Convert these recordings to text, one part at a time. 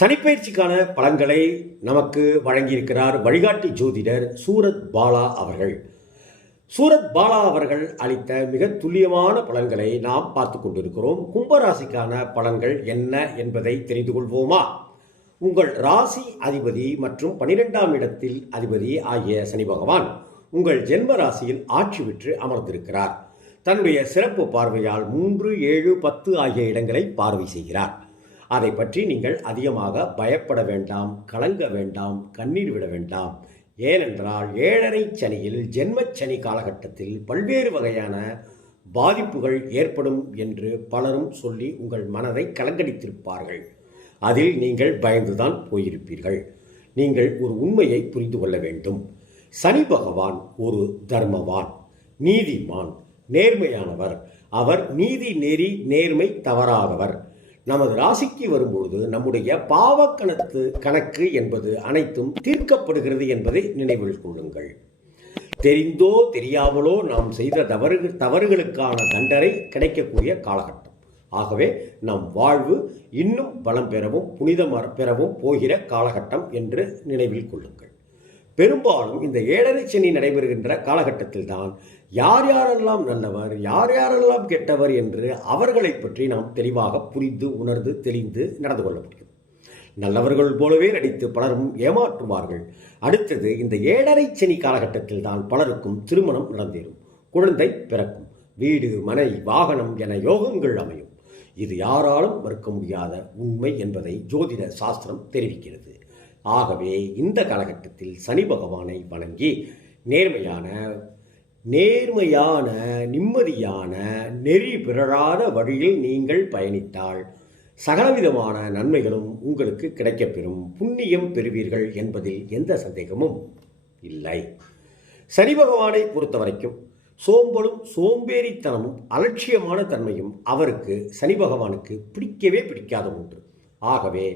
சனிப்பயிற்சிக்கான பலன்களை நமக்கு வழங்கியிருக்கிறார் வழிகாட்டி ஜோதிடர் சூரத் பாலா அவர்கள். சூரத் பாலா அவர்கள் அளித்த மிக துல்லியமான பலன்களை நாம் பார்த்து கொண்டிருக்கிறோம். கும்பராசிக்கான பலன்கள் என்ன என்பதை தெரிந்து கொள்வோமா? உங்கள் ராசி அதிபதி மற்றும் பனிரெண்டாம் இடத்தில் அதிபதி ஆகிய சனி பகவான் உங்கள் ஜென்ம ராசியில் ஆட்சி விற்று அமர்ந்திருக்கிறார். தன்னுடைய சிறப்பு பார்வையால் மூன்று ஏழு பத்து ஆகிய இடங்களை பார்வை செய்கிறார். அதை பற்றி நீங்கள் அதிகமாக பயப்பட வேண்டாம் கலங்க வேண்டாம் கண்ணீர் விட வேண்டாம். ஏனென்றால் ஏழரை சனியில் ஜென்மச் சனி காலகட்டத்தில் பல்வேறு வகையான பாதிப்புகள் ஏற்படும் என்று பலரும் சொல்லி உங்கள் மனதை கலங்கடித்திருப்பார்கள். அதில் நீங்கள் பயந்துதான் போயிருப்பீர்கள். நீங்கள் ஒரு உண்மையை புரிந்து கொள்ள வேண்டும். சனி பகவான் ஒரு தர்மவான் நீதிமான் நேர்மையானவர். அவர் நீதி நெறி நேர்மை தவறாதவர். நமது ராசிக்கு வரும்பொழுது நம்முடைய பாவக்கணத்து கணக்கு என்பது அனைத்தும் தீர்க்கப்படுகிறது என்பதை நினைவில் கொள்ளுங்கள். தெரிந்தோ தெரியாமலோ நாம் செய்த தவறு தவறுகளுக்கான தண்டனை கிடைக்கக்கூடிய காலகட்டம். ஆகவே நம் வாழ்வு இன்னும் பலம் பெறவும் புனிதம் பெறவும் போகிற காலகட்டம் என்று நினைவில் கொள்ளுங்கள். பெரும்பாலும் இந்த ஏழரை சனி நடைபெறுகின்ற காலகட்டத்தில் தான் யார் யாரெல்லாம் நல்லவர் யார் யாரெல்லாம் கெட்டவர் என்று அவர்களை பற்றி நாம் தெளிவாக புரிந்து உணர்ந்து தெளிந்து நடந்து கொள்ள முடியும். நல்லவர்கள் போலவே நடித்து பலரும் ஏமாற்றுவார்கள். அடுத்தது இந்த ஏழரை சனி காலகட்டத்தில் தான் பலருக்கும் திருமணம் நடந்தேறும். குழந்தை பிறக்கும். வீடு மனை வாகனம் என யோகங்கள் அமையும். இது யாராலும் மறுக்க முடியாத உண்மை என்பதை ஜோதிட சாஸ்திரம் தெரிவிக்கிறது. ஆகவே இந்த காலகட்டத்தில் சனி பகவானை வணங்கி நேர்மையான நேர்மையான நிம்மதியான நெறி பிறழாத வழியில் நீங்கள் பயணித்தால் சகலவிதமான நன்மைகளும் உங்களுக்கு கிடைக்கப்பெறும். புண்ணியம் பெறுவீர்கள் என்பதில் எந்த சந்தேகமும் இல்லை. சனி பகவானை பொறுத்த வரைக்கும் சோம்பலும் சோம்பேறித்தனமும் அலட்சியமான தன்மையும் அவருக்கு சனி பகவானுக்கு பிடிக்கவே பிடிக்காத ஒன்று. ஆகவே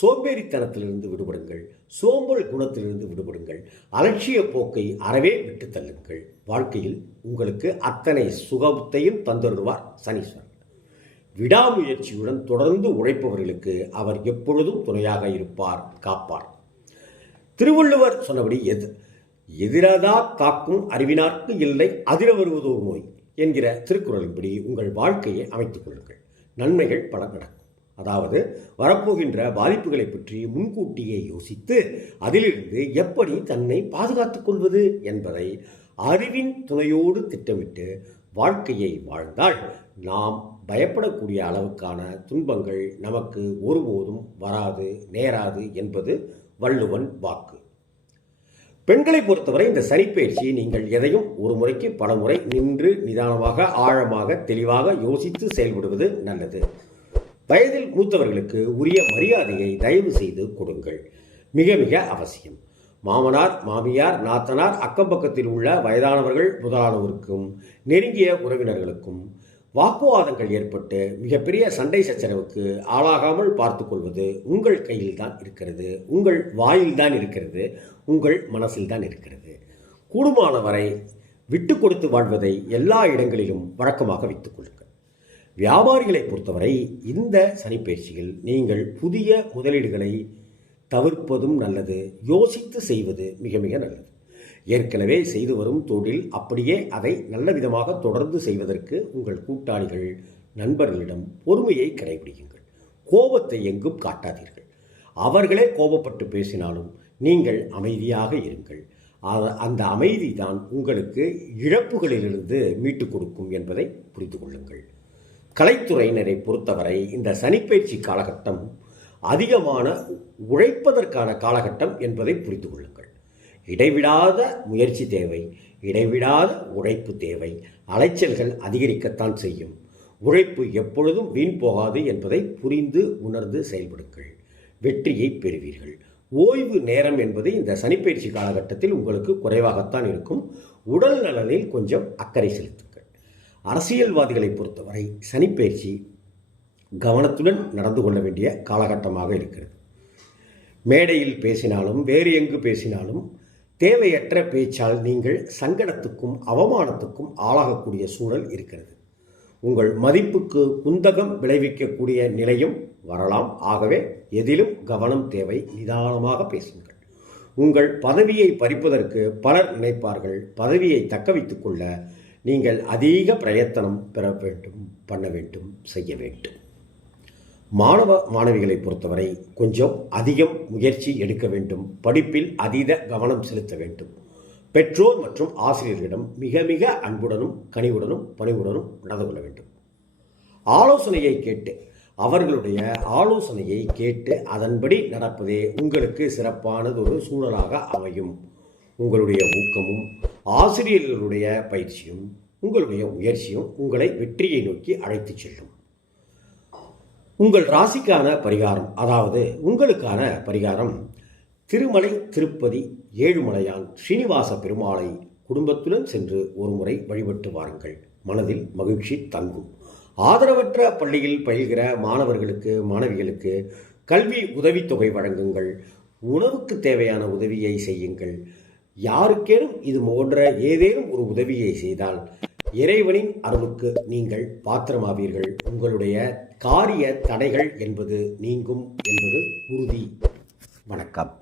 சோம்பேறித்தனத்திலிருந்து விடுபடுங்கள் சோம்பல் குணத்திலிருந்து விடுபடுங்கள் அலட்சிய போக்கை அறவே விட்டு தள்ளுங்கள். வாழ்க்கையில் உங்களுக்கு அத்தனை சுகத்தையும் தந்துடுவார் சனீஸ்வரன். விடாமுயற்சியுடன் தொடர்ந்து உழைப்பவர்களுக்கு அவர் எப்பொழுதும் துணையாக இருப்பார் காப்பார். திருவள்ளுவர் சொன்னபடி எது? எதிரதா காக்கும் அறிவினார்க்கு இல்லை அதிர வருவதோர் நோய் என்கிற திருக்குறளின்படி உங்கள் வாழ்க்கையை அமைத்துக் கொள்ளுங்கள். நன்மைகள் பல நடக்கும். அதாவது வரப்போகின்ற பாதிப்புகளை பற்றி முன்கூட்டியே யோசித்து அதிலிருந்து எப்படி தன்னை பாதுகாத்துக் கொள்வது என்பதை அறிவின் துணையோடு திட்டமிட்டு வாழ்க்கையை வாழ்ந்தால் நாம் பயப்படக்கூடிய அளவுக்கான துன்பங்கள் நமக்கு ஒருபோதும் வராது நேராது என்பது வள்ளுவன் வாக்கு. பெண்களை பொறுத்தவரை இந்த சனிப்பயிற்சி நீங்கள் எதையும் ஒரு முறைக்கு பல முறை நின்று நிதானமாக ஆழமாக தெளிவாக யோசித்து செயல்படுவது நல்லது. வயதில் மூத்தவர்களுக்கு உரிய மரியாதையை தயவு செய்து கொடுங்கள். மிக மிக அவசியம். மாமனார் மாமியார் நாத்தனார் அக்கம் பக்கத்தில் உள்ள வயதானவர்கள் முதலானவருக்கும் நெருங்கிய உறவினர்களுக்கும் வாக்குவாதங்கள் ஏற்பட்டு மிகப்பெரிய சண்டை சச்சரவுக்கு ஆளாகாமல் பார்த்து கொள்வது உங்கள் கையில் தான் இருக்கிறது. உங்கள் வாயில் தான் இருக்கிறது. உங்கள் மனசில் தான் இருக்கிறது. கூடுமானவரை விட்டு கொடுத்து வாழ்வதை எல்லா இடங்களிலும் வழக்கமாக வைத்துக் கொள்ளுங்கள். வியாபாரிகளை பொறுத்தவரை இந்த சனிப்பயிற்சியில் நீங்கள் புதிய முதலீடுகளை தவிர்ப்பதும் நல்லது யோசித்து செய்வது மிக மிக நல்லது. ஏற்கனவே செய்து வரும் தொழில் அப்படியே அதை நல்ல விதமாக தொடர்ந்து செய்வதற்கு உங்கள் கூட்டாளிகள் நண்பர்களிடம் பொறுமையை கடைபிடிக்குங்கள் கோபத்தை எங்கும் காட்டாதீர்கள். அவர்களே கோபப்பட்டு பேசினாலும் நீங்கள் அமைதியாக இருங்கள். அந்த அமைதி தான் உங்களுக்கு இழப்புகளிலிருந்து மீட்டுக் கொடுக்கும் என்பதை புரிந்து கொள்ளுங்கள். கலைத்துறையினரை பொறுத்தவரை இந்த சனிப்பயிற்சி காலகட்டம் அதிகமான உழைப்பதற்கான காலகட்டம் என்பதை புரிந்து கொள்ளுங்கள். இடைவிடாத முயற்சி தேவை இடைவிடாத உழைப்பு தேவை. அலைச்சல்கள் அதிகரிக்கத்தான் செய்யும். உழைப்பு எப்பொழுதும் வீண் போகாது என்பதை புரிந்து உணர்ந்து செயல்படுங்கள். வெற்றியை பெறுவீர்கள். ஓய்வு நேரம் என்பது இந்த சனிப்பயிற்சி காலகட்டத்தில் உங்களுக்கு குறைவாகத்தான் இருக்கும். உடல் நலனில் கொஞ்சம் அக்கறை செலுத்தும் அரசியல்வாதிகளை பொறுத்தவரை சனிப்பயிற்சி கவனத்துடன் நடந்து கொள்ள வேண்டிய காலகட்டமாக இருக்கிறது. மேடையில் பேசினாலும் வேறு எங்கு பேசினாலும் தேவையற்ற பேச்சால் நீங்கள் சங்கடத்துக்கும் அவமானத்துக்கும் ஆளாகக்கூடிய சூழல் இருக்கிறது. உங்கள் மதிப்புக்கு குந்தகம் விளைவிக்கக்கூடிய நிலையும் வரலாம். ஆகவே எதிலும் கவனம் தேவை. நிதானமாக பேசுங்கள். உங்கள் பதவியை பறிப்பதற்கு பலர் நினைப்பார்கள். பதவியை தக்க வைத்துக் கொள்ள நீங்கள் அதிக பிரயத்தனம் பெற வேண்டும் பண்ண வேண்டும் செய்ய வேண்டும். மாணவ மாணவிகளை பொறுத்தவரை கொஞ்சம் அதிகம் முயற்சி எடுக்க வேண்டும். படிப்பில் அதீத கவனம் செலுத்த வேண்டும். பெற்றோர் மற்றும் ஆசிரியர்களிடம் மிக மிக அன்புடனும் கனிவுடனும் பணிவுடனும் நடந்து கொள்ள வேண்டும். ஆலோசனையை கேட்டு அவர்களுடைய ஆலோசனையை கேட்டு அதன்படி நடப்பதே உங்களுக்கு சிறப்பானதொரு சூழலாக அமையும். உங்களுடைய ஊக்கமும் ஆசிரியர்களுடைய பயிற்சியும் உங்களுடைய முயற்சியும் உங்களை வெற்றியை நோக்கி அழைத்துச் செல்லும். உங்கள் ராசிக்கான பரிகாரம் அதாவது உங்களுக்கான பரிகாரம் திருமலை திருப்பதி ஏழுமலையான் ஸ்ரீனிவாச பெருமாளை குடும்பத்துடன் சென்று ஒருமுறை வழிபட்டு வாருங்கள். மனதில் மகிழ்ச்சி தங்கும். ஆதரவற்ற பள்ளியில் பயில்கிற மாணவர்களுக்கு மாணவிகளுக்கு கல்வி உதவித்தொகை வழங்குங்கள். உணவுக்கு தேவையான உதவியை செய்யுங்கள். யாருக்கேனும் இது போன்ற ஏதேனும் ஒரு உதவியை செய்தால் இறைவனின் அருளுக்கு நீங்கள் பாத்திரமாவீர்கள். உங்களுடைய காரிய தடைகள் என்பது நீங்கும் என்பது உறுதி. வணக்கம்.